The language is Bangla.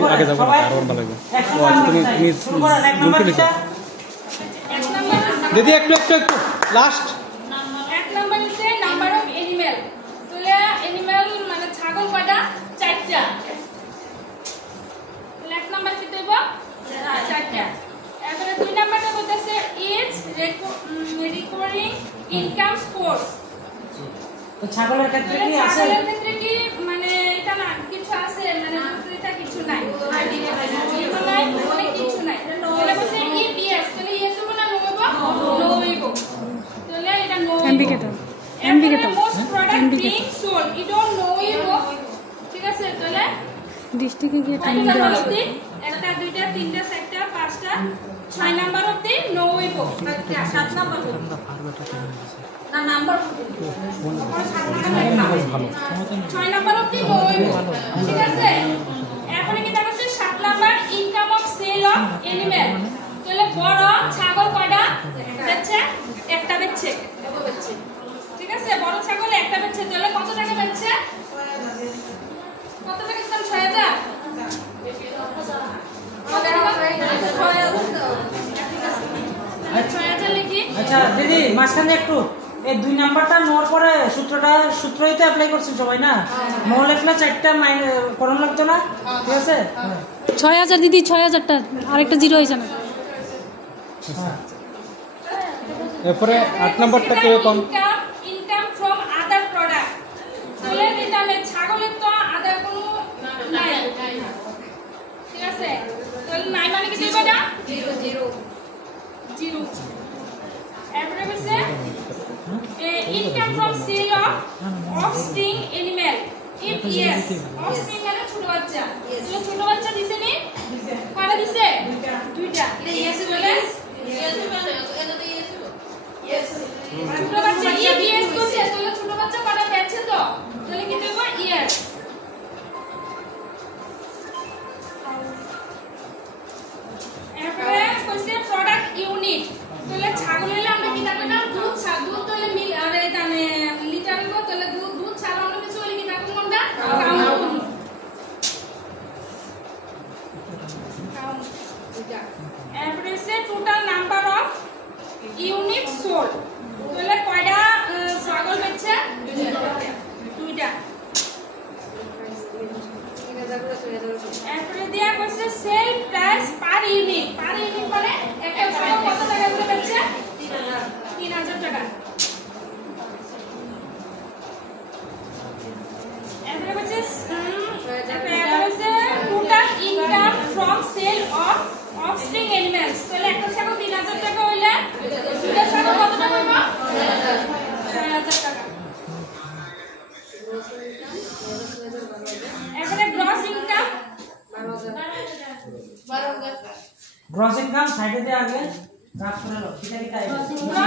একটু আগে যাবো না আর ভালো লাগবে। ও আচ্ছা তুমি বলতে লিখো দিদি একটু একটু একটু লাস্ট এক নাম্বার হচ্ছে নাম্বার অফ এনিম্যাল। তাহলে এনিম্যাল মানে ছাগল কয়টা? 4টা। তাহলে এক নাম্বার কি দেব? 4টা। এবারে দুই নাম্বারটা বলতেছে ইজ রিকভারিং ইনকাম সোর্স। তো ছাগলের ক্ষেত্রে কি আছে? ছাগলের ক্ষেত্রে কি মানে এটা না কিছু আছে মানে এটা কিছু নাই। এটা নাই মানে কিছু নাই। তাহলে বলছে ইপিএস তাহলে ইএস হবে না নো হবে? নো হইব। তাহলে এটা নো এমবিকে দাও এমবিকে দাও most product being sold E don't know হইব। ঠিক আছে তাহলে ডিস্ট্রিক্টে গিয়ে টাইম একটা দেওয়া অবধি একটা দুইটা তিনটা চারটা পাঁচটা 6 নাম্বার অবধি নো হইব। 7 নাম্বার না নাম্বার 6 নাম্বার অবধি নো হইব। ঠিক আছে এখন কি দেখাচ্ছে 7 number income of sale of animal. তাহলে বড় ছাগল কয়টা বেচছে? একটা বেচছে। ঠিক আছে বড় ছাগল একটা বেচছে তাহলে কত টাকা বেচছে? কত টাকা দাম? 6000। আচ্ছা দিদি মাঝখানে একটু এই দুই নাম্বারটা নেওয়ার পরে সূত্রই তো অ্যাপ্লাই করছেন সবাই না? নো লেখলে 4টা করণ লাগতো না? ঠিক আছে 6000 দিদি 6000টা আরেকটা জিরো হয়েছে না। এরপরে 8 নাম্বারটা কেউ কম ইনকাম ফ্রম আদার প্রোডাক্ট। তাহলে দিতামে ছাগলের তো আদার কোনো নাই। ঠিক আছে তাহলে নাই মানে কি দেব না? জিরো এরপরে বলছে income from sale of offspring animal. If yes offspring মানে ছোট বাচ্চা। তাহলে ছোট বাচ্চা দিছে নি? কয়টা দিছে? দুইটা। এটা ইয়েস বলে ছোট বাচ্চা ইয়েস করছে তাহলে ছোট বাচ্চা কয়টা বেচছে তো? তাহলে কি দেব? ইয়েস। এরপরে কইছে প্রোডাক্ট ইউনিট। তাহলে ছাগলের আমরা কি জানি না দুধ তাহলে মিল আরে জানে লিটার হইব তাহলে দুধ ছাড়া অন্য কিছু হলে কি থাকবে কোনটা? কাউন্ট। এরপরে হচ্ছে total number of unit sold. তাহলে কয়টা ছাগল বেচছে? দুইটা। এরপরে দেয়া কইছে sale price per unit. Per unit মানে একটা ছাগল কত টাকা করে বেচছে? 3000 টাকা। এরপরে কইছে total income from sale of offspring animals. তাহলে একটা ছাগল 3000 টাকা হইলে দুইটা ছাগল কত টাকা হইব? 6000 টাকা। এরপরে গ্রস ইনকাম 12,000 গ্রস ইনকাম সাইডে দিয়ে আগে গ্রাফ করে নাও। ঠিক আছে